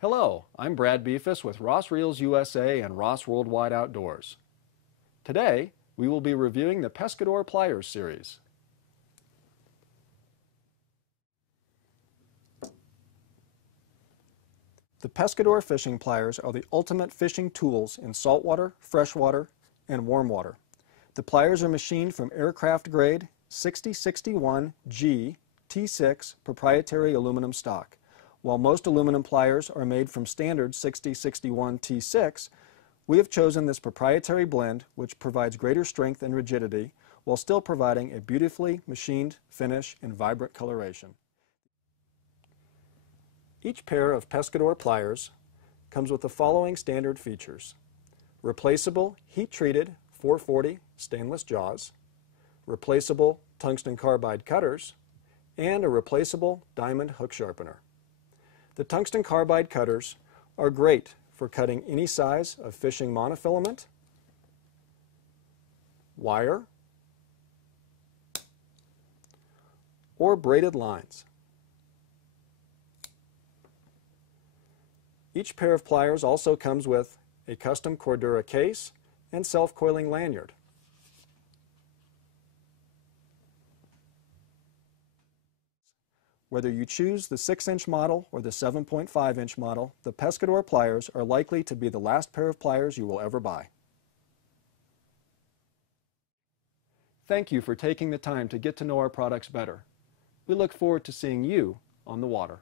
Hello, I'm Brad Beefus with Ross Reels USA and Ross Worldwide Outdoors. Today, we will be reviewing the Pescador Pliers series. The Pescador fishing pliers are the ultimate fishing tools in saltwater, freshwater, and warm water. The pliers are machined from aircraft-grade 6061G T6 proprietary aluminum stock. While most aluminum pliers are made from standard 6061 T6, we have chosen this proprietary blend which provides greater strength and rigidity while still providing a beautifully machined finish and vibrant coloration. Each pair of Pescador pliers comes with the following standard features: replaceable heat-treated 440 stainless jaws, replaceable tungsten carbide cutters, and a replaceable diamond hook sharpener. The tungsten carbide cutters are great for cutting any size of fishing monofilament, wire, or braided lines. Each pair of pliers also comes with a custom Cordura case and self-coiling lanyard. Whether you choose the 6-inch model or the 7.5-inch model, the Pescador pliers are likely to be the last pair of pliers you will ever buy. Thank you for taking the time to get to know our products better. We look forward to seeing you on the water.